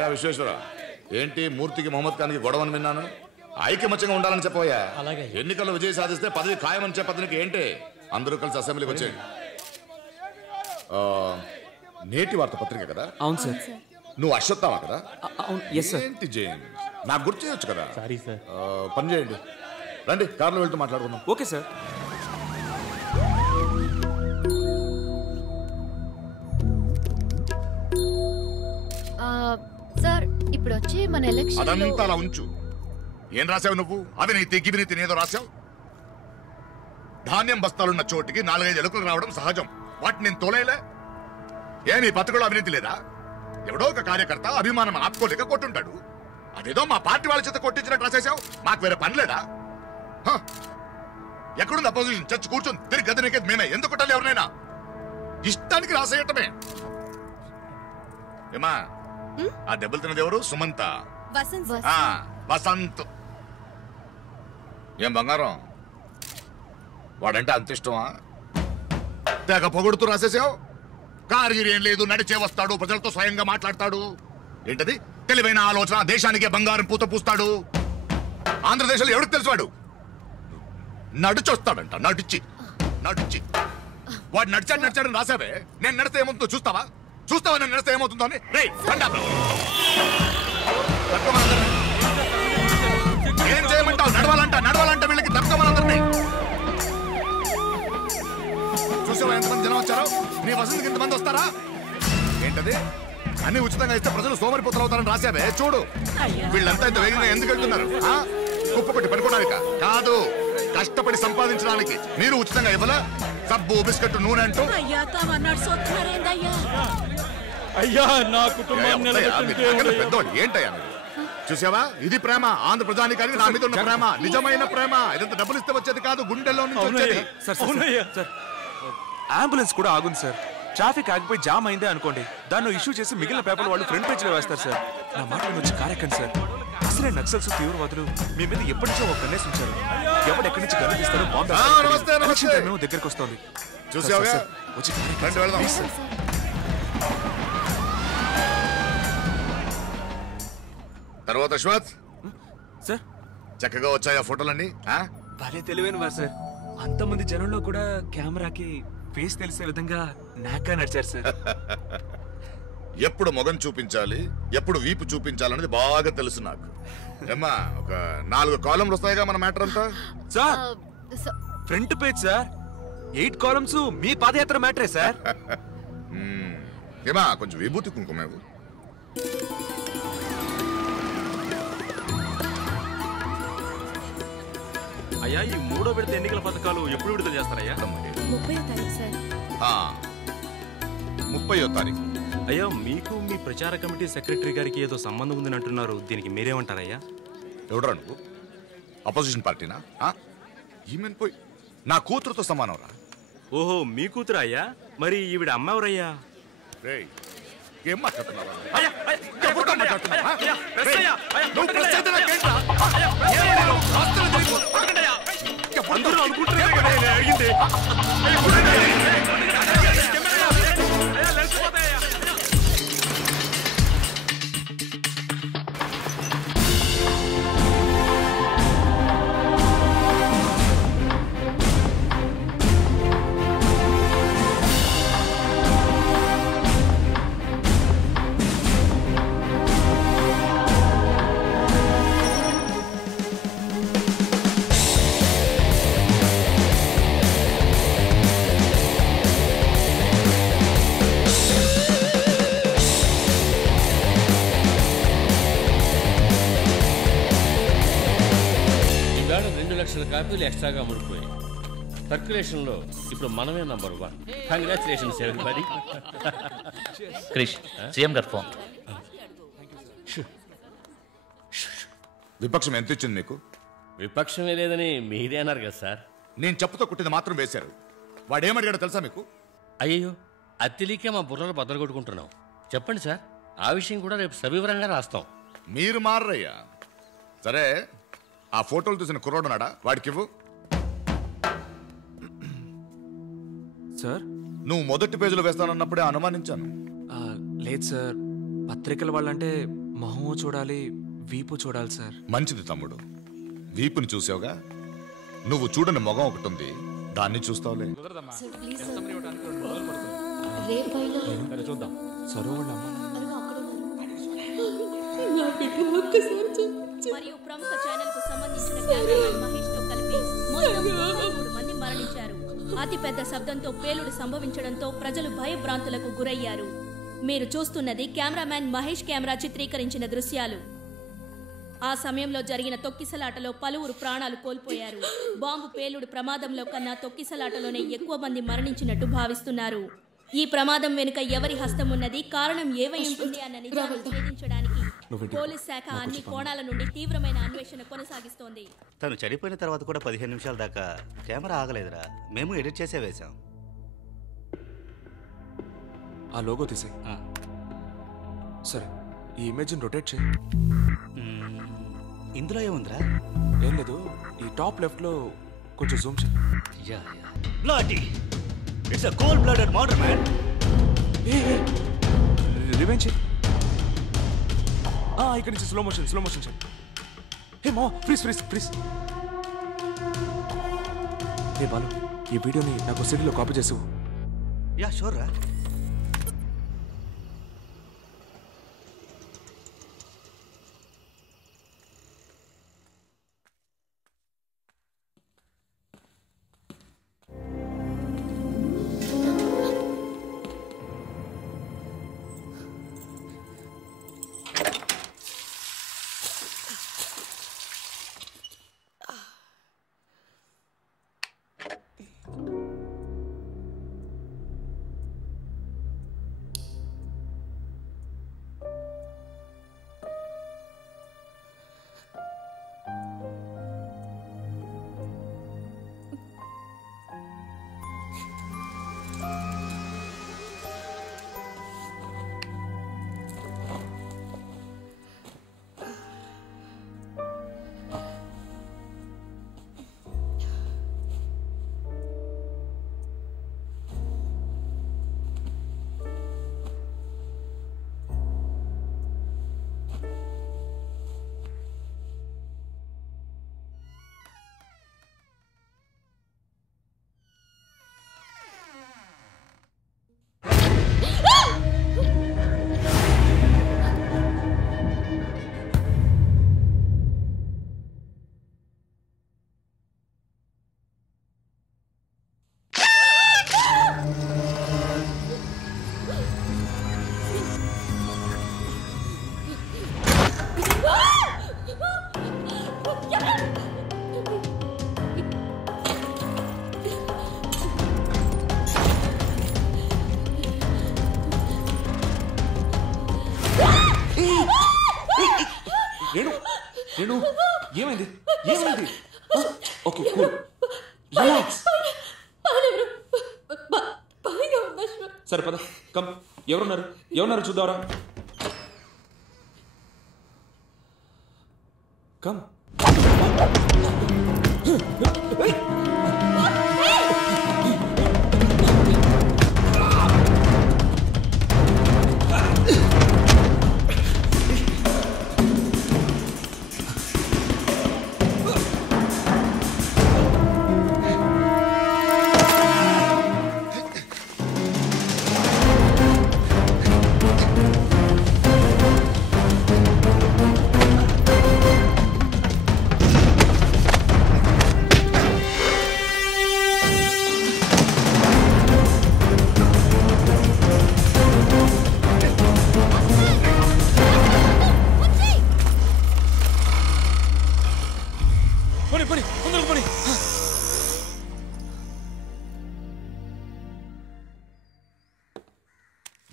ఏమయ్యా విశ్వేశ్వర, ఏంటి మూర్తికి మొహమ్మద్ ఖాన్కి గొడవని విన్నాను. ఐకమత్యంగా ఉండాలని చెప్పవయ్యా. ఎన్నికల్లో విజయం సాధిస్తే పదవి ఖాయమని చెప్పడానికి ఏంటి? అందరూ కలిసి అసెంబ్లీకి వచ్చేయండి. నేటి వార్త పత్రిక కదా? అవును సార్. నువ్వు అశ్వత్థామా కదా? ఏంటి జేమ్స్, నాకు గుర్తు చేయొచ్చు కదా? Sorry sir. పని చేయండి, రండి కార్లో వెళ్తూ మాట్లాడుకుందాం. Okay sir. సార్ ఇప్పుడు వచ్చి మన ఎలక్షన్ అదంతా అలా ఉంచు. ఏం రాసావు నువ్వు? అవినీతి గివినీతి ఏదో రాసావు. ధాన్యం బస్తాలున్న చోటికి 4-5 ఎలుకలు రావడం సహజం. వాటిని నేను తోలేలే. నీ పత్రికలో అవినీతి లేదా? ఎవడో ఒక కార్యకర్త అభిమానం ఆపుకోలేక కొట్టుంటాడు. అదేదో మా పార్టీ వాళ్ళ చేత కొట్టించినట్టు రాసేసావు. మాకు వేరే పని లేదా? ఎక్కడుంది అపోజిషన్? చర్చ కూర్చొని తిరిగి గదినకేది మేమే. ఎందుకు కొట్టాలి ఎవరినైనా? ఇష్టానికి రాసేయటమే. ఏమా ఆ దెబ్బలు తిన్నది ఎవరు? సుమంత. వసంత్. ఏం బంగారం, వాడంటే అంత ఇష్టమా? తెగ పొగుడుతూ రాసేసావు. కార్గిరి ఏం లేదు, నడిచే వస్తాడు, ప్రజలతో స్వయంగా మాట్లాడతాడు. ఏంటది? తెలివైన ఆలోచన, దేశానికే బంగారం పూత పూస్తాడు. ఆంధ్రదేశంలో ఎవరికి తెలుసు వాడు? నడిచొస్తాడంట. నడిచి వాడు నడిచాడని రాసావే. నేను నడిస్తే ఏమవుతుందో చూస్తావా? నేను నడిస్తే ఏమవుతుందో అని. ఏం చేయమంటావు? నడవాలంట వీళ్ళకి. తప్పమనందరినీ చూసావా ఎంతమంది జనం వచ్చారో? నీ వసంతకి ఇంతమంది వస్తారా? ఏంటది? అన్ని ఉచితంగా ఇస్తే ప్రజలు సోమరిపోతలు అవుతారని రాశావే. చూడు వీళ్ళంతా ఇంత వేగంగా ఎందుకు వెళ్తున్నారు? కుప్ప కొట్టి పడుకోవడానికి కాదు, కష్టపడి సంపాదించడానికి. మీరు ఉచితంగా ఇవ్వలా? సబ్బు, బిస్కెట్, నూనె అంటూ. పెద్దవాడు ఏంటయ్యా? చూసావా, ఇది ప్రేమ. ఆంధ్ర ప్రజానికానికి నా మీద ఉన్న ప్రేమ, నిజమైన ప్రేమ. ఇదంతా డబ్బులు ఇస్తే వచ్చేది కాదు, గుండెల్లో నుంచి వచ్చేది. అంబులెన్స్ కూడా ఆగుంది సార్. ట్రాఫిక్ ఆగిపోయి జామ్ అయిందే అనుకోండి, దాన్ని ఇష్యూ చేసి మిగిలిన పేపర్ వాళ్ళు ఫ్రంట్ పేజ్ లో వేస్తారు సార్. నా మాట వచ్చి కార్యక్రమం సార్. అసలే నక్సల్స్, తీవ్రవాదులు మీ మీద ఎప్పటి నుంచో ఒక కన్నేసి ఉంచారు. ఎవడెక్కడి నుంచి గర్విస్తారో బాంబు దగ్గరకు వస్తుంది. చూసావా, వచ్చి తర్వాత అశ్వత్ సార్ చక్కగా వచ్చాయా ఫోటోలన్నీ? భలే తెలివైన వారు సార్. అంతమంది జనంలో కూడా కెమెరాకి ఫేస్ తెలిసే విధంగా నాకా నడిచారు సార్. ఎప్పుడు మొగం చూపించాలి, ఎప్పుడు వీపు చూపించాలనేది బాగా తెలుసు నాకు. ఏమ్మా, ఒక 4 కాలంలు వస్తాయిగా మన మ్యాటర్ అంతా. Sir front page sir, 8 columns మీ పాదయాత్ర మ్యాటరే సార్. ఏమా కొంచెం విభూతి కుంకుమ. అయ్యా, ఈ 3వ విడత ఎన్నికల పథకాలు ఎప్పుడు విడుదల చేస్తారయ్యా? 30వ తారీఖు సార్. 30వ తారీఖు. అయ్యా, మీకు మీ ప్రచార కమిటీ సెక్రటరీ గారికి ఏదో సంబంధం ఉందని అంటున్నారు. దీనికి మీరేమంటారయ్యా? ఎవడరా నువ్వు? అపోజిషన్ పార్టీనా? ఈమెన్ పోయి నా కూతురుతో సమానం రా. ఓహో, మీ కూతురు అయ్యా? మరి ఈవిడ అమ్మ ఎవరయ్యా? ఏం మాట్లాడుతున్నావు? కాపీలు ఎక్స్ట్రాగా అమ్ముడుపోయాయి. సర్క్యులేషన్లో ఇప్పుడు మనమే number 1. Congratulations everybody. Krish, CM గారు ఫోన్. విపక్షం ఎంత ఇచ్చింది మీకు? విపక్షమే లేదని మీరే అన్నారు కదా సార్. నేను చెప్పుతో కుట్టింది మాత్రం వేశారు. వాడేమడిగాడో తెలుసా మీకు? అయ్యో, అది తెలియకే మా బుర్రలు బద్దలు కొట్టుకుంటున్నాం. చెప్పండి సార్, ఆ విషయం కూడా రేపు సవివరంగా రాస్తాం. మీరు మారయ్యా. సరే, ఆ ఫోటోలు చూసిన కుర్రోడున్నాడా? వాడికివ్వు. సార్, నువ్వు మొదటి పేజీలో వేస్తానన్నప్పుడే అనుమానించాను. లేదు సార్, పత్రికల వాళ్ళంటే మొహము చూడాలి, వీపు చూడాలి సార్. మంచిది తమ్ముడు, వీపుని చూసావుగా, నువ్వు చూడని మొగం ఒకటి ఉంది, దాన్ని చూస్తావులే. చూద్దాం. సరే వాళ్ళ మరియు ప్రముఖ ఛానల్ కు సంబంధించిన కెమెరామెన్ మహేష్ తో కలిపి మొత్తం 33 మంది మరణించారు. అతిపెద్ద శబ్దంతో పేలుడు సంభవించడంతో ప్రజలు భయభ్రాంతులకు గురయ్యారు. మీరు చూస్తున్నది కెమెరామెన్ మహేష్ కెమెరా చిత్రీకరించిన దృశ్యాలు. ఆ సమయంలో జరిగిన తొక్కిసలాటలో పలువురు ప్రాణాలు కోల్పోయారు. బాంబు పేలుడు ప్రమాదంలో కన్నా తొక్కిసలాటలోనే ఎక్కువ మంది మరణించినట్టు భావిస్తున్నారు. ఈ ప్రమాదం వెనుక ఎవరి హస్తం ఉన్నది, కారణం ఏమై ఉంటుంది అన్న నిజాన్ని ఛేదించడానికి పోలీస్ శాఖ అన్ని కోణాల నుండి తీవ్రమైన అన్వేషణ కొనసాగిస్తోంది. తను చనిపోయిన తర్వాత కూడా 15 నిమిషాల దాకా కెమెరా ఆగలేదురా. మేము ఎడిట్ చేసే వేశాం. ఆ లోగో తీసే. సరే, ఈ ఇమేజ్ని రొటేట్ చేయి. ఇందులో ఏముందిరా? ఏం లేదు, ఈ టాప్ లెఫ్ట్ లో కొంచెం జూమ్ చేయి. Bloody it's a cold blooded murder man. Revenge చేయి. ఇక్కడ నుంచి స్లో మోషన్ చేయి. హే మో, ఫ్రీజ్. హే బాలు, ఈ వీడియోని నాకు సిటీలో కాపీ చేసావు. యా షూర్ రా. నేను ఏమైంది? Okay, cool, relax. సరే పద, కమ్. ఎవరున్నారు చూద్దావరా. కమ్.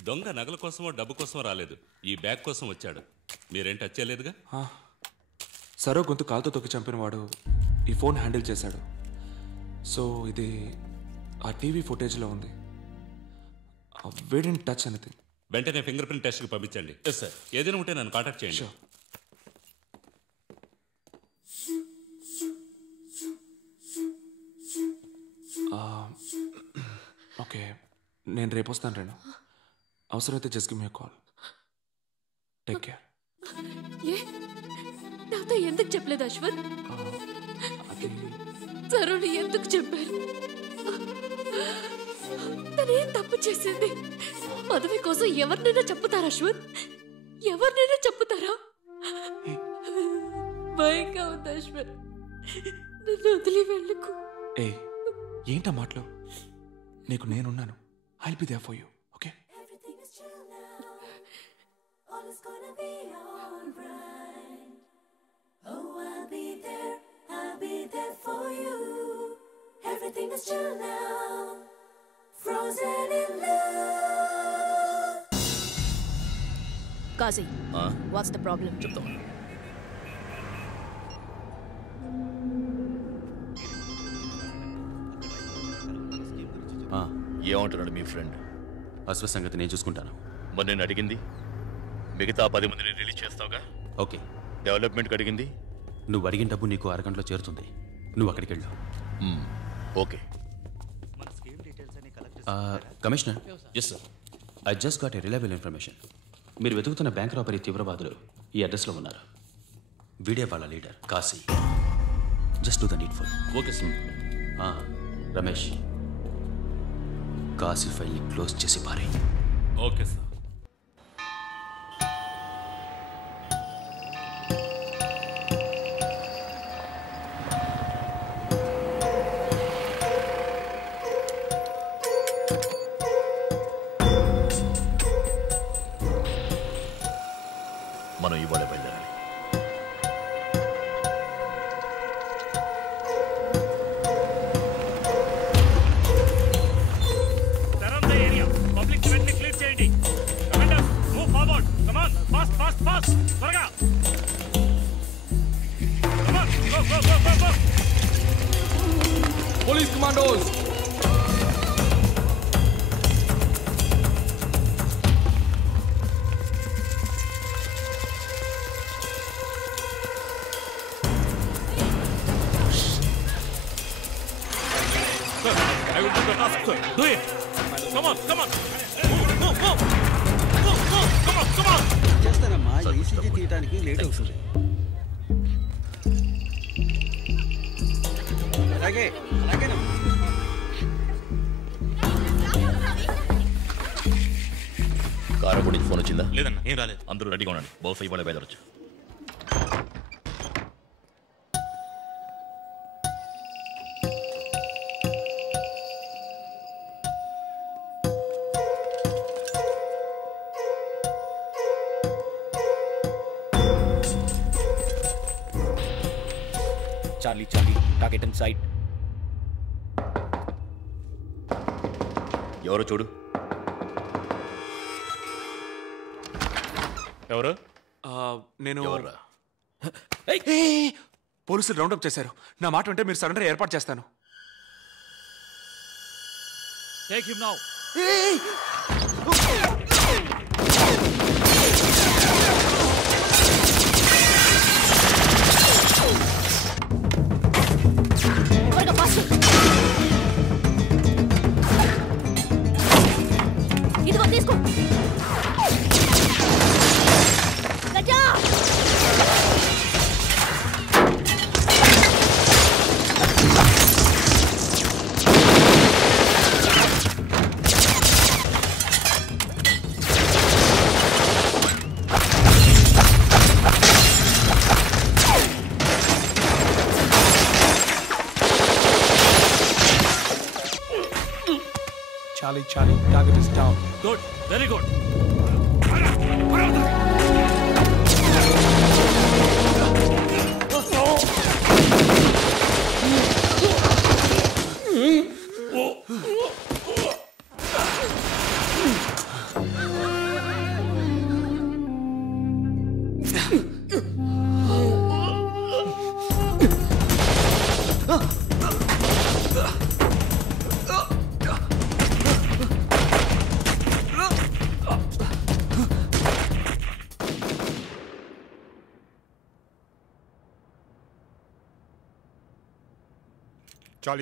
దొంగ నగల కోసమో డబ్బు కోసమో రాలేదు, ఈ బ్యాగ్ కోసం వచ్చాడు. మీరేం టచ్ చేయలేదుగా? సరో గొంతు కాలుతో తొక్కి చంపినవాడు ఈ ఫోన్ హ్యాండిల్ చేశాడు. సో ఇది ఆ టీవీ ఫుటేజ్లో ఉంది. We didn't touch anything. వెంటనే ఫింగర్ ప్రింట్ టెస్ట్కి పంపించండి. Yes sir. ఏదైనా ఉంటే నన్ను కాంటాక్ట్ చేయండి. ఓకే, నేను రేపు వస్తాను. రేణు, అవసరమైతే just give me call. Take care. ఏ నాతో ఎందుకు చెప్పలేదు అశ్వత్? సరోని ఎందుకు చెప్పారు? తనేం తప్పు చేసింది? పదవి కోసం ఎవరినైనా చెప్పుతారా అశ్వత్? ఎవరినైనా చెప్పుతారా? భయంగా ఉంది అశ్వత్, నన్ను వదిలి వెళ్ళకు. ఏ ఏంటా మాటలు? నీకు నేనున్నాను. I'll be there for you. Okay? Everything is chill now, frozen in love. Kazi, what's the problem? చెప్తాం. ఏమంటున్నాడు మీ ఫ్రెండ్? అశ్వ సంగతి నేను చూసుకుంటాను. మరి నేను అడిగింది మిగతా 10 మందిని రిలీజ్ చేస్తావుగా? ఓకే. డెవలప్మెంట్కి అడిగింది? నువ్వు అడిగిన డబ్బు నీకు అరగంటలో చేరుతుంది. నువ్వు అక్కడికి వెళ్ళు. Okay. Commissioner. Yes sir. I just got a reliable information. మీరు వెతుకుతున్న బ్యాంక్ రాబరీ తీవ్రవాదులు ఈ అడ్రస్లో ఉన్నారు. వీడే వాళ్ళ leader Kashi. Just do the needful. Okay sir. Ramesh, Kashi ఫైల్ని క్లోజ్ చేసి పారే. Okay sir. మనం ఇవాళ బయలుదేరాలి. Police commandos! I will do the task, sir. Do it. Come on, come on. Move. Come on. చేస్తానమ్మా. ఈసీజీ తీయడానికి లేట్ అవుతుంది. అలాగేనమ్మా. కారపూడి నుంచి ఫోన్ వచ్చిందా? లేదన్నా, ఏం రాలేదు. అందరూ రెడీగా ఉండండి. బహుశా ఇవాళ బయలుదేరచ్చు. Charlie, target in sight. ఎవరో చూడు. ఎవరు? నేను పోలీసులు రౌండప్ చేశారు. నా మాట అంటే మీరు సరెండర్ ఏర్పాటు చేస్తాను. Take him now. ఇదిగో తీసుకో. Gaza Charlie, target is down. Good, very good.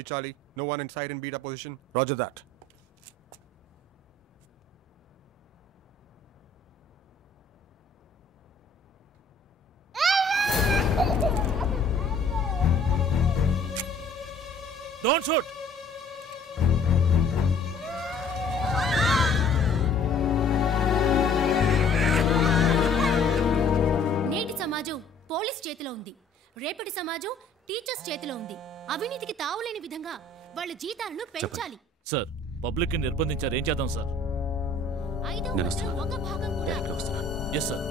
Charlie, no one inside in beta position. Roger that. Don't shoot. నేటి సమాజం పోలీస్ చేతిలో ఉంది, రేపటి సమాజం టీచర్స్ చేతిలో ఉంది. అవినీతికి తావులేని విధంగా వాళ్ళ జీతాలను పెంచాలి. సార్, పబ్లిక్ ని నిర్బంధించారు, ఏం చేద్దాం సార్? 5 ఒక భాగం కూడా. Yes sir.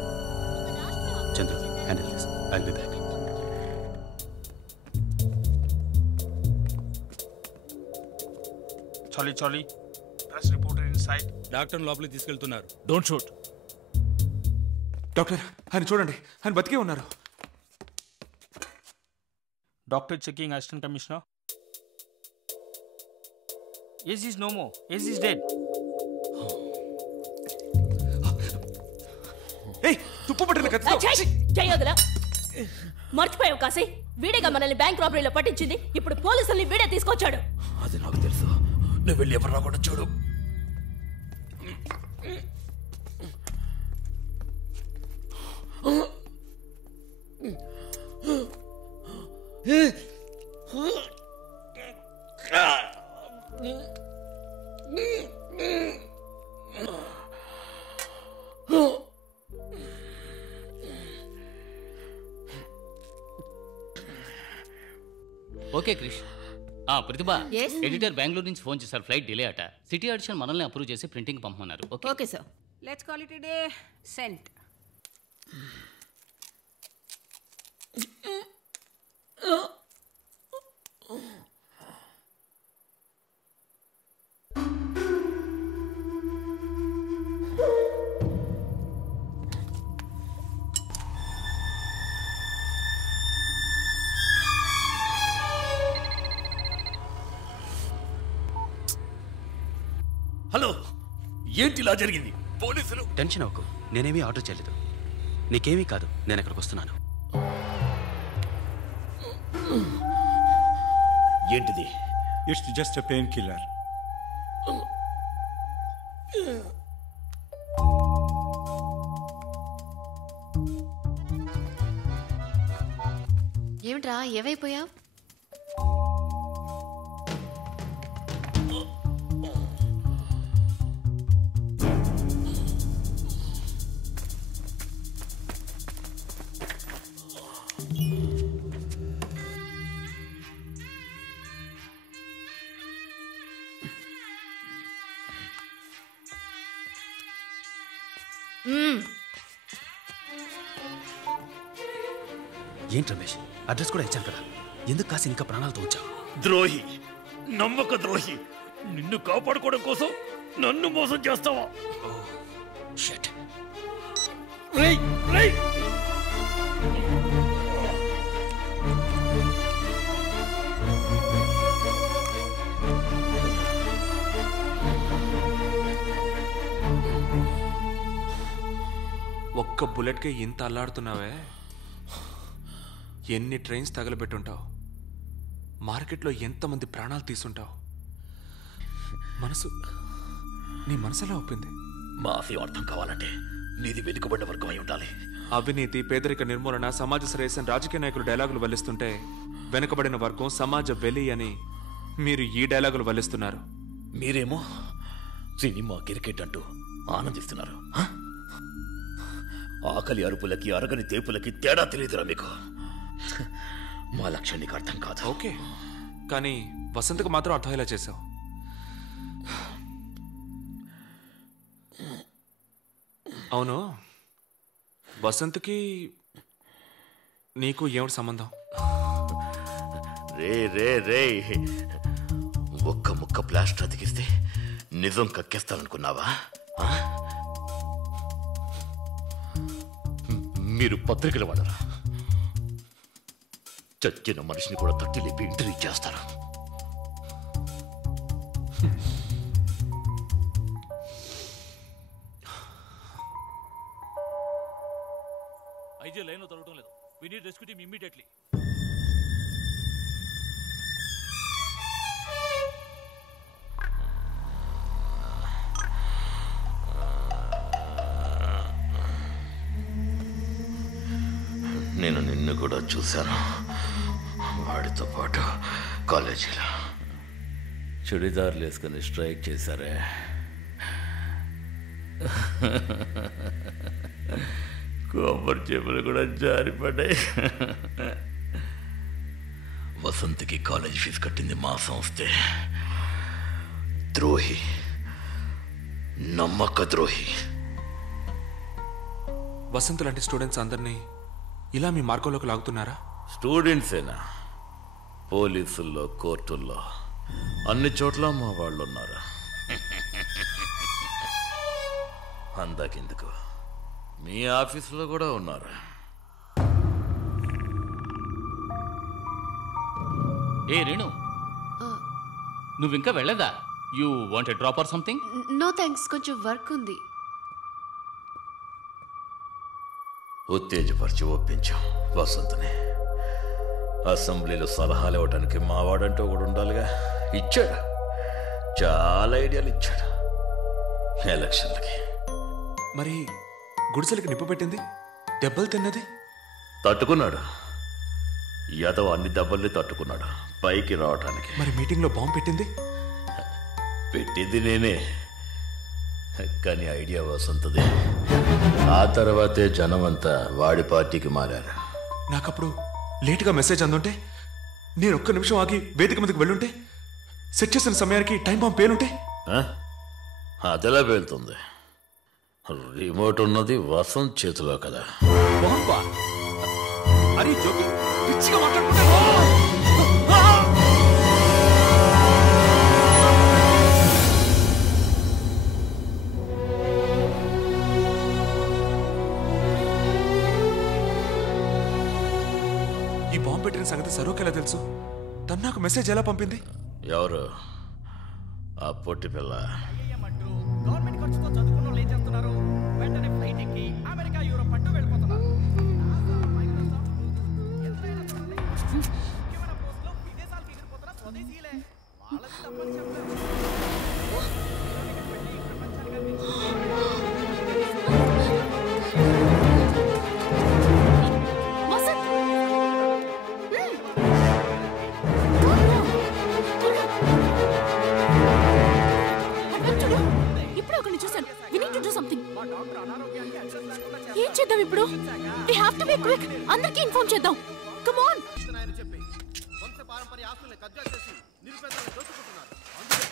Chandra, handle this. I'll be back. చాలీ ప్రెస్ రిపోర్టర్ ఇన్సైడ్. డాక్టర్ లోపలికి తీసుకెళ్తున్నారు. Don't shoot. డాక్టర్, ఆయన చూడండి, ఆయన బతికే ఉన్నారు. Doctor checking assistant commissioner. He is no more. He is dead. ఏయ్, తుప్పు పట్టిన కత్తితో. చేయొద్దురా. మర్చిపోయావు కాసి, వీడేగా మనల్ని బ్యాంక్ రాబరీలో పట్టించింది. ఇప్పుడు పోలీసుల్ని వీడే తీసుకొచ్చాడు. అది నాకు తెలుసు. నువ్వు వెళ్ళి ఎవరు రాకుండా చూడు. ఓకే క్రిష్. ప్రతిభ, ఎడిటర్ బెంగళూరు నుంచి ఫోన్ చేశారు. ఫ్లైట్ డిలే అట. సిటీ ఎడిషన్ మనల్ని అప్రూవ్ చేసి ప్రింటింగ్ పంపమన్నారు. Okay sir. Let's call it a day. సెంట్. హలో, ఏంటి ఇలా జరిగింది? పోలీసులు. టెన్షన్ అవ్వకు, నేనేమీ ఆర్డర్ చేయలేదు. నీకేమీ కాదు, నేను ఇక్కడికి వస్తున్నాను. ఏంటిది? It's just a pain killer. ఏమిట్రా, ఏమైపోయావు? ఏంటి రమేష్, అడ్రస్ కూడా ఇచ్చాను కదా, ఎందుకు కాసి ఇంకా ప్రాణాలతో ఉంచావు? ద్రోహి, నమ్మక ద్రోహి. నిన్ను కాపాడుకోవడం కోసం నన్ను మోసం చేస్తావా? షిట్. రేయ్ రేయ్, ఒక్క బుల్లెట్కే ఇంత అల్లాడుతున్నావే? ఎన్ని ట్రైన్స్ తగలబెట్టుంటావు, మార్కెట్లో ఎంతమంది ప్రాణాలు తీసుంటావు. నీ మనసులా ఒప్పింది. మాఫీ అర్థం కావాలంటే నీది వెనుకబడిన వర్గం అయి ఉండాలి. అవినీతి, పేదరిక నిర్మూలన, సమాజ శ్రేయస్సు రాజకీయ నాయకులు డైలాగులు వల్లిస్తుంటే వెనుకబడిన వర్గం, సమాజ వెలి అని మీరు ఈ డైలాగులు వల్లిస్తున్నారు. మీరేమో సినిమా, క్రికెట్ అంటూ ఆనందిస్తున్నారు. ఆకలి అరుపులకి, అరగని తేపులకి తేడా తెలియదురా మీకు. మా లక్ష్యం నీకు అర్థం కాదు. ఓకే, కానీ వసంతకు మాత్రం అర్థమయ్యేలా చేశావు. అవును, వసంత్కి నీకు ఏమిటి సంబంధం? రే రే రే, ఒక్క ముక్క ప్లాస్టర్ అతికిస్తే నిజం కక్కేస్తారనుకున్నావా? మీరు పత్రికల వాడరా? చచ్చిన మనిషిని కూడా తట్టి లేపి ఇంటర్వ్యూ చేస్తారు. ఐజీ లైన్లో దొరకడం లేదు. We need rescue team immediately. నేను నిన్ను కూడా చూశాను, వాడితో పాటు కాలేజీలో. చుడిదార్లు వేసుకుని స్ట్రైక్ చేశారే. కొబ్బరి చెప్పులు కూడా జారిపడ్డాయి. వసంత్కి కాలేజ్ ఫీజు కట్టింది మా సంస్థే. ద్రోహి, నమ్మక ద్రోహి. వసంత్ లాంటి స్టూడెంట్స్ అందరినీ ఇలా మీ మార్గంలోకి లాగుతున్నారా? స్టూడెంట్సేనా? పోలీసుల్లో, కోర్టుల్లో అన్ని చోట్ల మా వాళ్ళు ఉన్నారు. అందాకెందుకు, మీ ఆఫీసులో కూడా ఉన్నారు. ఏ రేణు, నువ్వు ఇంకా వెళ్ళదా? You want a drop or something? No thanks, కొంచెం వర్క్ ఉంది. ఉత్తేజపరిచి ఒప్పించాం వసంతని. అసెంబ్లీలో సలహాలు ఇవ్వడానికి మావాడంటూ ఒకడు ఉండాలిగా. ఇచ్చాడు, చాలా ఐడియాలు ఇచ్చాడు ఎలక్షన్లకి. మరి గుడిసెలకి నిప్పు పెట్టింది, దెబ్బలు తిన్నది? తట్టుకున్నాడు. యాదవ్ అన్ని దెబ్బల్ని తట్టుకున్నాడు పైకి రావటానికి. మరి మీటింగ్లో బాంబు పెట్టింది? పెట్టింది నేనే, కానీ ఐడియా వసంతది. ఆ తర్వాతే జనమంతా వాడి పార్టీకి మారారు. నాకప్పుడు లేటుగా మెసేజ్ అందుంటే, నేను ఒక్క నిమిషం ఆగి వేదిక మీదకి వెళ్ళుంటే, సెట్ చేసిన సమయానికి టైం బాంబు పేలుంటే? అదెలా పేలుతుంది? రిమోట్ ఉన్నది వసంత్ చేతిలో కదా. ఈ బాంబు పెట్టిన సంగతి సరోకి ఎలా తెలుసు? తను నాకు మెసేజ్ ఎలా పంపింది? ఎవరు? ఆ పొట్టి పిల్ల. గవర్నమెంట్ ఖర్చుతో చదువుకున్న వాళ్ళు ఏం చేస్తున్నారు? వెంటనే ఫ్లైట్ ఎక్కి అమెరికా, యూరోప్ అంటూ వెళ్ళిపోతున్నారు. ముఖ్యమైన పోస్టులో విదేశాలకు ఎగిరిపోతున్న స్వదేశీయులే. వాళ్ళది తప్పని చెప్పలేదు. ఏం చేద్దాం ఇప్పుడు? We have to be quick. అందరికీ ఇన్ఫార్మ్ చేద్దాం. Come on. వంశ పారంపర్య ఆస్తుల్ని కబ్జా చేసి నిరుపేదలను దోచుకుంటున్నారు. అందుకే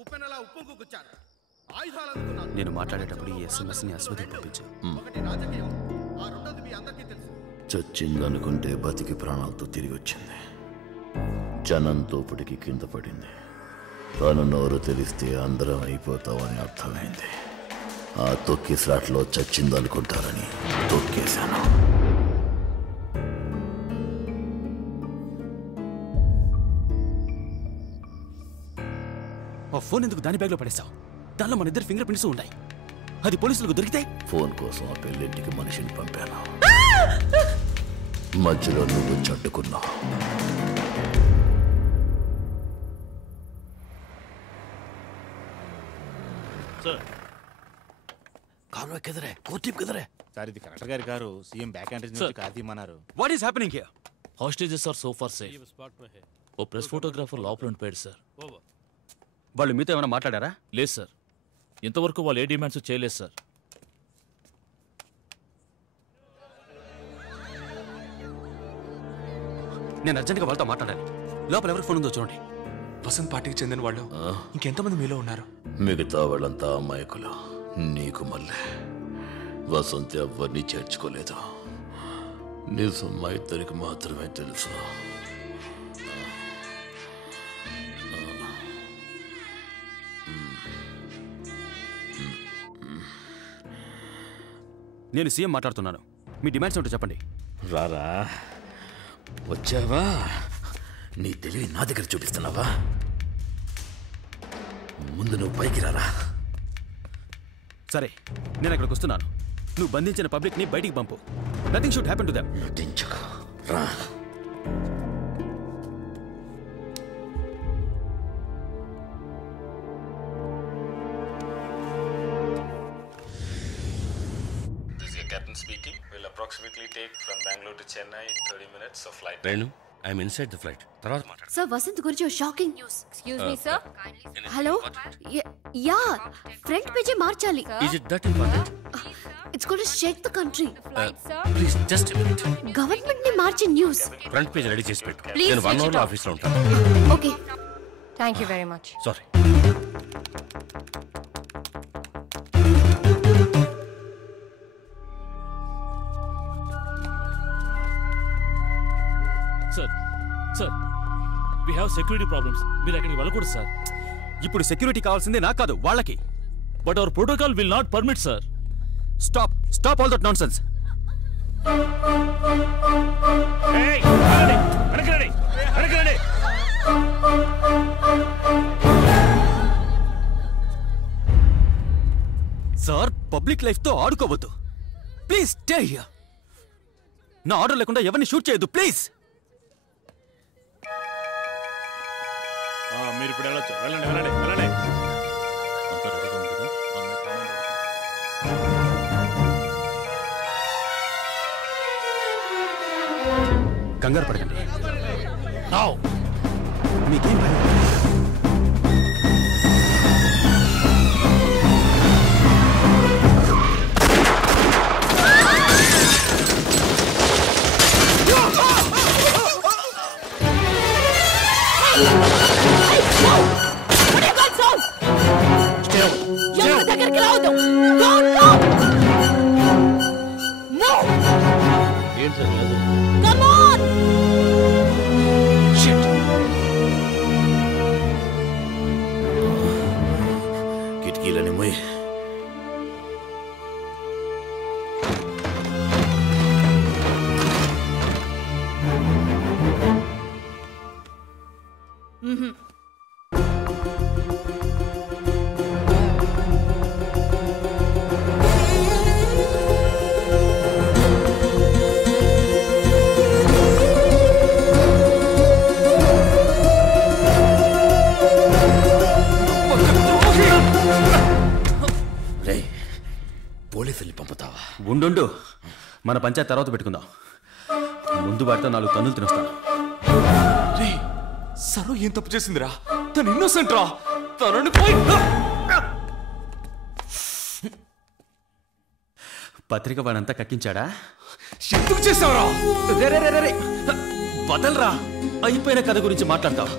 ఉప్పెనలా ఉప్పొంగు గుచ్చారు. ఆయుధాలు అందుకున్నారు. నేను మాట్లాడేటప్పుడు ఈ ఎస్ఎంఎస్ని అశ్వతికి పంపించు. ఒకటి రాజకీయం, ఆ రెండోది మీ అందరికీ తెలుసు. చచ్చిందనుకుంటే బతికి ప్రాణాలతో తిరిగి వచ్చింది. జనం తోపుడికి కింద పడింది. తను నోరు తెలిస్తే అందరం అయిపోతామని అర్థమైంది. ఆ తొక్కి స్లాట్లో చచ్చిందనుకుంటారని తొక్కేశాను. ఆ ఫోన్ ఎందుకు దాని బ్యాగ్లో పడేస్తావు? దానిలో మన ఇద్దరు ఫింగర్ ప్రింట్స్ ఉన్నాయి. అది పోలీసులకు దొరికితే? ఫోన్ కోసం ఆ పెళ్ళింటికి మనిషిని పంపాను. మధ్యలో నువ్వు చట్టుకున్నావు. కాన్వాయ్ కిదరే, కోర్ట్ టీమ్ కిదరే. సార్ ఇది కలెక్టర్ గారి కారు. సీఎం బ్యాక్ ఎంట్రీ నుంచి కార్ తీయమన్నారు. What is happening here? Hostages are so far safe. ఓ ప్రెస్ ఫోటోగ్రాఫర్ లోపల ఉండిపోయాడు సార్. వాళ్ళు మీతో ఏమైనా మాట్లాడారా? లేదు సార్, ఇంతవరకు వాళ్ళు ఏ డిమాండ్స్ చేయలేదు సార్. నేను అర్జెంట్గా వాళ్ళతో మాట్లాడాలి. లోపల ఎవరికి ఫోన్ ఉందో చూడండి. వసంత్ పార్టీకి చెందిన వాళ్ళు ఇంకెంతమంది మీలో ఉన్నారు? మిగతా వాళ్ళంతా అమాయకులు. నీకు మళ్ళీ వసంత్ ఎవరిని చేర్చుకోలేదు. నిజం మా ఇద్దరికి మాత్రమే తెలుసు. నేను సీఎం మాట్లాడుతున్నాను. మీ డిమాండ్స్ ఏంటో చెప్పండి. రారా, వచ్చావా? నీ తెలివి నా దగ్గర చూపిస్తున్నావా? ముందు నువ్వు పైకి రారా. సరే, నేను అక్కడికి వస్తున్నాను. నువ్వు బంధించిన పబ్లిక్ని బయటికి పంపు. Nothing should happen to them. నటించకు, రా. This is your captain speaking. Will approximately take from Bangalore to Chennai 30 minutes of flight. రేణు, ఐఎమ్ ఇన్సైడ్ ద ఫ్లైట్. తర్వాత మాట్లాడు. సార్ వసంత్ గురించి shocking news. Excuse me sir. Hello yeah front పేజే మార్చాలి. Is it that important? It's going to shake the country. Please just a minute. Government ని మార్చే news. Front page ready చేసి పెట్టు. Please నేను 1 అవర్ లో ఆఫీస్ లో ఉంటాను. Okay. Thank you very much. Sorry. Sir we have security problems. మీరు అక్కడికి వెళ్ళకూడదు సార్. ఇప్పుడు సెక్యూరిటీ కావాల్సిందే నాకు కాదు, వాళ్ళకి. But our protocol will not permit sir. Stop all that nonsense. Sir public life తో ఆడుకోవద్దు ప్లీజ్. Stay here. నా ఆర్డర్ లేకుండా ఎవరిని షూట్ చేయొద్దు ప్లీజ్. మీరు ఇప్పుడు వెళ్ళొచ్చు. వెళ్ళండి వెళ్ళండి వెళ్ళండి. కంగారు పడకండి. మీకేం భయం? ఎవరి దగ్గరికి రావద్దు. ఏంటి సార్ లేదు? Come on! Shit. కిటికీలని మొయ్. ఉండు, మన పంచాయతీ తర్వాత పెట్టుకుందాం. ముందు వాడితో 4 తన్నులు తినొస్తాను. సరో ఏం తప్పు చేసిందిరా? తను ఇన్నోసెంట్ రా. తనని పత్రిక వాడంతా కక్కించాడా? ఎందుకు చేసావురా? బదలరా. అయిపోయిన కథ గురించి మాట్లాడతావా?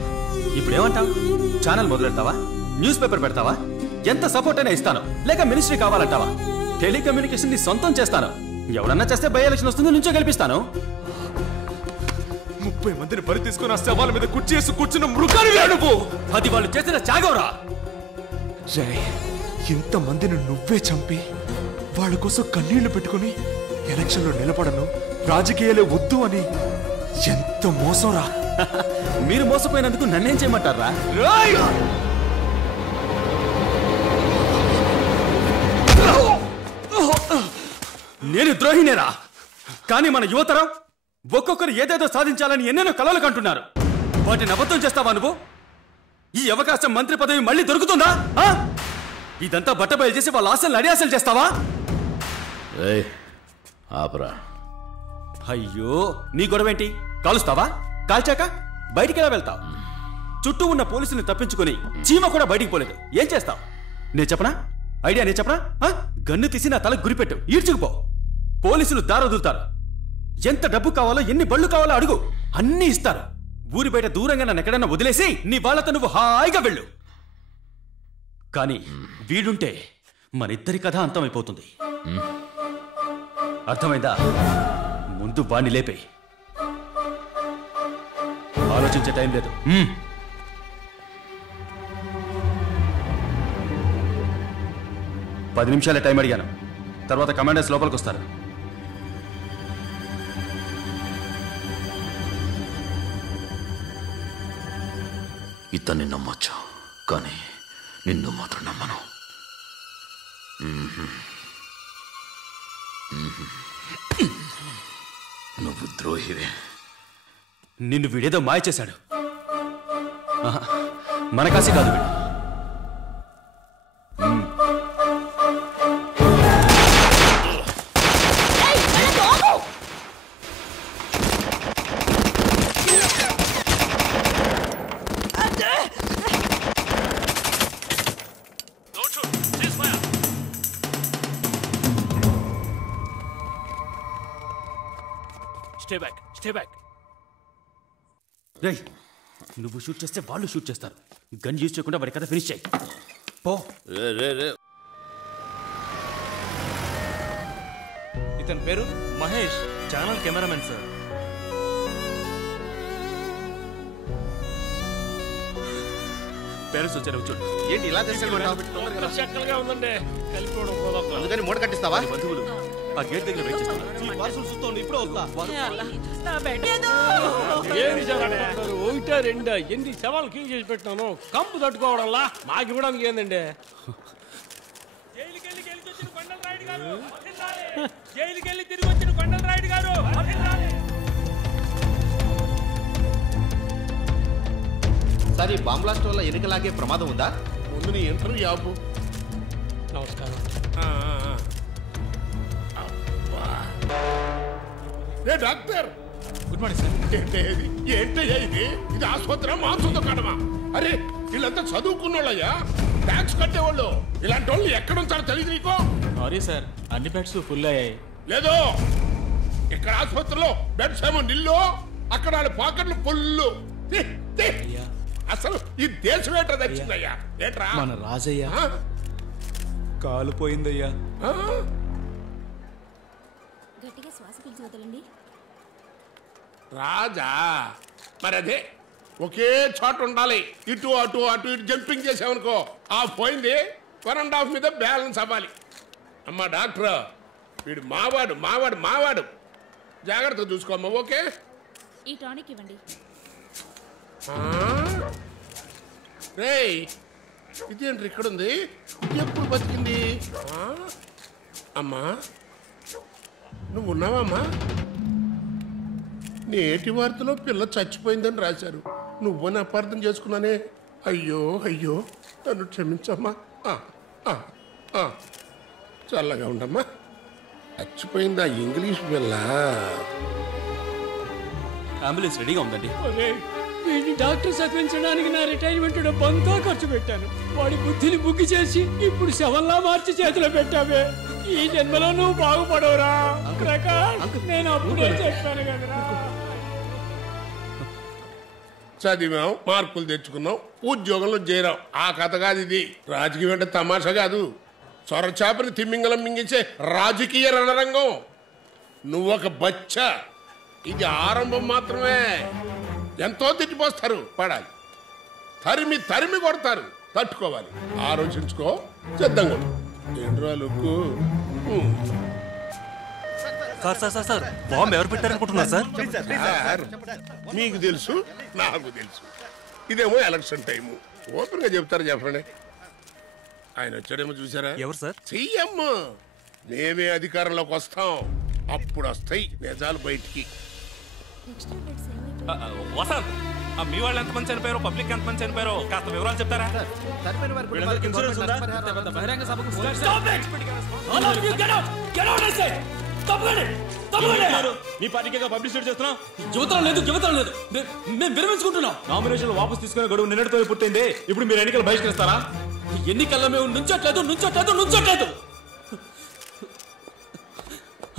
ఇప్పుడు ఏమంటావు? ఛానల్ మొదలెడతావా? న్యూస్ పేపర్ పెడతావా? ఎంత సపోర్ట్ అయినా ఇస్తాను. లేక మినిస్ట్రీ కావాలంటావా? టెలికమ్యూనికేషన్ ని సొంతం చేస్తాను. ఎవరన్నా చేస్తే బై ఎలక్షన్ వస్తుంది, నుంచో గెలిపిస్తాను. 30 మందిని బరి తీసుకుని ఆ శవాల మీద కుర్చేసి కూర్చున్న మృగానివి నువ్వు. అది వాళ్ళు చేసిన త్యాగంరా. జై, ఇంతమందిని నువ్వే చంపి వాళ్ళ కోసం కన్నీళ్లు పెట్టుకుని ఎలక్షన్లో నిలబడను, రాజకీయాలే వద్దు అని ఎంత మోసంరా. మీరు మోసపోయినందుకు నన్నేం చేయమంటారా? నేను ద్రోహినేరా. కానీ మన యువతరం ఒక్కొక్కరు ఏదేదో సాధించాలని ఎన్నెన్నో కలలు కంటున్నారు. వాటిని అబద్ధం చేస్తావా నువ్వు? ఈ అవకాశం మంత్రి పదవి మళ్ళీ దొరుకుతుందా? ఇదంతా బట్టబయలు చేసి వాళ్ళ ఆశలు అడియాసలు చేస్తావా? ఆపరా. అయ్యో, నీ గొడవేంటి? కాలుస్తావా? కాల్చాక బయటికి ఎలా వెళ్తావు? చుట్టూ ఉన్న పోలీసుని తప్పించుకొని చీమ కూడా బయటికి పోలేదు. ఏం చేస్తావు? నేను చెప్పనా ఐడియా? నేను చెప్పనా? గన్ను తీసి నా తలకు గురిపెట్టు, ఈడ్చుకుపో. పోలీసులు దారొదులుతారు. ఎంత డబ్బు కావాలో, ఎన్ని బళ్ళు కావాలో అడుగు, అన్నీ ఇస్తారు. ఊరి బయట దూరంగా నన్ను ఎక్కడన్నా వదిలేసి నీ వాళ్ళతో నువ్వు హాయిగా వెళ్ళు. కానీ వీడుంటే మన ఇద్దరి కథ అంతమైపోతుంది. అర్థమైందా? ముందు వాణ్ణి లేపే. ఆలోచించే టైం లేదు. 10 నిమిషాలే టైం అడిగాను. తర్వాత కమాండర్స్ లోపలికి వస్తారు. ఇతన్ని నమ్మొచ్చు, కానీ నిన్ను మాత్రం నమ్మను. నువ్వు ద్రోహివే. నిన్ను వీడేదో మాయ చేశాడు. మన కాసి కాదు వీడు. Stay back stay back. రేయ్, నువ్వు షూట్ చేస్తే వాళ్ళు షూట్ చేస్తారు. గన్ యూజ్ చేయకుండా వాడి కథ ఫినిష్ చేయి. పో. ఇతని పేరు Mahesh, channel cameramen sir. Parents వచ్చారు చూడు. ఏంటి ఇలా చక్కగా ఉందండి. కలిపి అందుకని మూట కట్టిస్తావా? బంధువులు ఆ గేట్ దగ్గర వెయిట్ చేస్తున్నారు. ఏంటి సార్ ఒకటా రెండా ఎన్ని సవాళ్ళు క్లీన్ చేసి పెట్టినాను. కంపు తట్టుకోవడంలా మాకు ఇవ్వడానికి ఏందండి? జైలుకెళ్ళి తిరిగి వచ్చిన కొండల రాయుడు గారు. సార్, ఈ బాంబ్ బ్లాస్ట్ వల్ల ఎన్నికలాగే ప్రమాదం ఉందా? ముందు నీ ఇంటర్వ్యూ ఆపు. నమస్కారం. Doctor, good morning sir. ఏంటయ్యా ఇది? ఇది ఆసుపత్రి మాంసం దుకాణమా? అరే, వీళ్ళంతా చదువుకున్నోళ్ళయ్యా, ట్యాక్స్ కట్టేవాళ్ళు. ఇలాంటి వాళ్ళు ఎక్కడ ఉంచారో తెలియదు నీకు? సారీ సార్, అన్ని బెడ్స్ ఫుల్ అయ్యాయి. లేదు, ఇక్కడ ఆసుపత్రిలో బెడ్స్ ఏమో నిల్లు, అక్కడ వాళ్ళ పాకెట్లు ఫుల్లు. అసలు ఈ దేశం ఏంటో తెచ్చిందయ్యా? ఏంట్రా మన రాజయ్య కాలు పోయిందయ్యా. గట్టిగా శ్వాస పీల్చి వదలండి. రాజా, మరి అదే ఒకే చోట ఉండాలి. ఇటు అటు అటు ఇటు జంపింగ్ చేసామనుకో, ఆ పోయింది 1.5 మీద బ్యాలెన్స్ అవ్వాలి. అమ్మా డాక్టర్, వీడు మావాడు మావాడు మావాడు, జాగ్రత్తగా చూసుకోమ్మా. ఓకే, ఈ టానిక్ ఇవ్వండి. రేయ్, ఇదేంటి ఇక్కడ ఉంది? ఇది ఎప్పుడు బతికింది? అమ్మా, నువ్వు ఉన్నావమ్మా? నేటి వార్తలో పిల్ల చచ్చిపోయిందని రాశారు. నువ్వని అపార్థం చేసుకున్నానే. అయ్యో అయ్యో, నన్ను క్షమించమ్మా. చల్లగా ఉండమ్మా. చచ్చిపోయిందా ఇంగ్లీష్ పిల్ల? అంబులెన్స్ రెడీగా ఉందండి. వీడిని డాక్టర్ చదివించడానికి నా రిటైర్మెంట్ డబ్బంతా ఖర్చు పెట్టాను. వాడి బుద్ధిని బుగ్గి చేసి ఇప్పుడు శవంలా మార్చి చేతిలో పెట్టావే. ఈ జన్మలో నువ్వు బాగుపడవురా ప్రకాష్. నేను అప్పుడే చెప్పాను కదరా. చదివాం, మార్కులు తెచ్చుకున్నాం, ఉద్యోగంలో చేరాం. ఆ కథ కాదు ఇది. రాజకీయం అంటే తమాషా కాదు. సొరచాపని తిమ్మింగలం మింగించే రాజకీయ రణరంగం. నువ్వొక బచ్చ. ఇది ఆరంభం మాత్రమే. ఎంతో తిట్టిపోస్తారు, పడాలి. తరిమి తరిమి కొడతారు, తట్టుకోవాలి. ఆలోచించుకో, సిద్ధంగా ఏంట్రా లుక్కు? సార్ బాంబు ఎవరు పెట్టారనుకుంటున్నారు సార్? మీకు తెలుసు, నాకు తెలుసు. ఇదేమో ఎలక్షన్ టైము. ఓపెన్ గా చెప్తారు, చెప్పండి. ఆయన వచ్చాడేమో చూసారా? ఎవరు సార్? సీఎం. మేమే అధికారంలోకి వస్తాం, అప్పుడు వస్తాయి నిజాలు బయటికి. వసంత్, మీ వాళ్ళు ఎంతమంది చనిపోయారో, పబ్లిక్ ఎంతమంది చనిపోయారో కాస్త వివరాలు చెప్తారా? ఇన్సూరెన్స్ ఉందా? బహిరంగ సభకు మీ పార్టీకి పబ్లిసిటీ చేస్తున్నాం. యువతరం లేదు, యువతరం లేదు. మేము విరమించుకుంటున్నాం. నామినేషన్ వాపసు తీసుకునే గడువు నిన్నటితో పుట్టింది. ఇప్పుడు మీరు ఎన్నికలు బహిష్కరిస్తారా? ఎన్నికల్లో మేము నుంచోట్లేదు నుంచోట్లేదు నుంచోట్లేదు.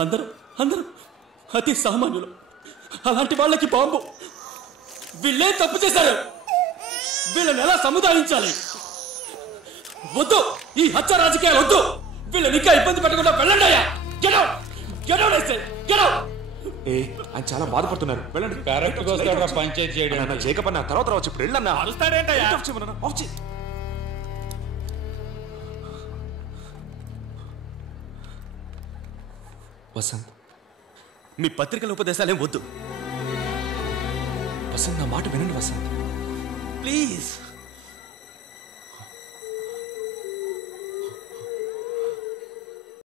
అందరూ అందరూ అతి సామాన్యులు. అలాంటి వాళ్ళకి బాంబు. వీళ్ళే తప్పు చేశారు. వీళ్ళని ఎలా సముదాయించాలి? వద్దు, ఈ హత్య రాజకీయాలు వద్దు. వీళ్ళని ఇంకా ఇబ్బంది పెట్టకుండా వెళ్ళండి అయ్యా. ఆయన చాలా బాధపడుతున్నారు, వెళ్ళండి. కరెక్ట్గా వస్తాడు పంచాయతీ చేయడం. జేకబ్ అన్న తర్వాత రావచ్చు, ఇప్పుడు వెళ్ళన్నా. వసంత్, మీ పత్రికల ఉపదేశాలేం వద్దు. వసంత్, నా మాట వినండి వసంత్, ప్లీజ్.